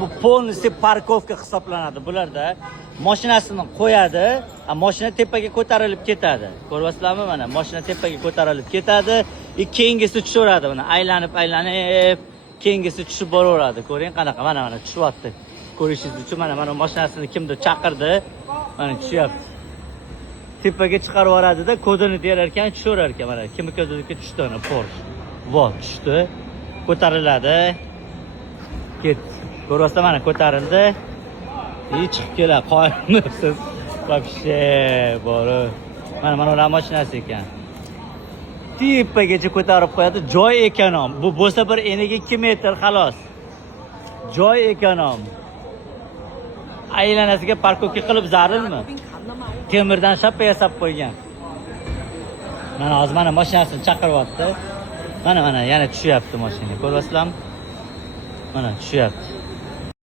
Bu polностью parkovka hisoblanadi. Bularda mashinasini qo'yadi, mashina tepaga ko'tarilib ketadi. Ko'ryapsizlarmi mana? Mashina tepaga ko'tarilib ketadi, keyingisi tushaveradi. Mana aylanib keyingisi tushib boraveradi. Ko'ring qanaqa, mana tushyapti. Ko'rishingiz uchun mana mashinasini kimdir chaqirdi. Mana tushyapti. Tepaga chiqarib yuboradi-da, kodini terar ekan, tushaverar ekan. Mana kimni ko'ziga tushdi ana Porsche. Vot tushdi. Ko'tariladi. Ketdi. Ko'ryapsizlar mana ko'tarildi. Chiqib keladi, qoyilmisiz. Вообще bori. Mana ular mashinasi ekan. Tepagacha ko'tarib qo'yadi. Joy ekonom. Bu bo'lsa bir eniga 2 metr xolos. Joy ekonom. Aylanasiga parkovka qilib zarurmi? Temirdan shappa yasab qo'ygan. Mana hozir mana mashinasini chaqiryapti. Mana yana tushyapti mashina. Ko'ryapsizlarmi? Mana tushyapti.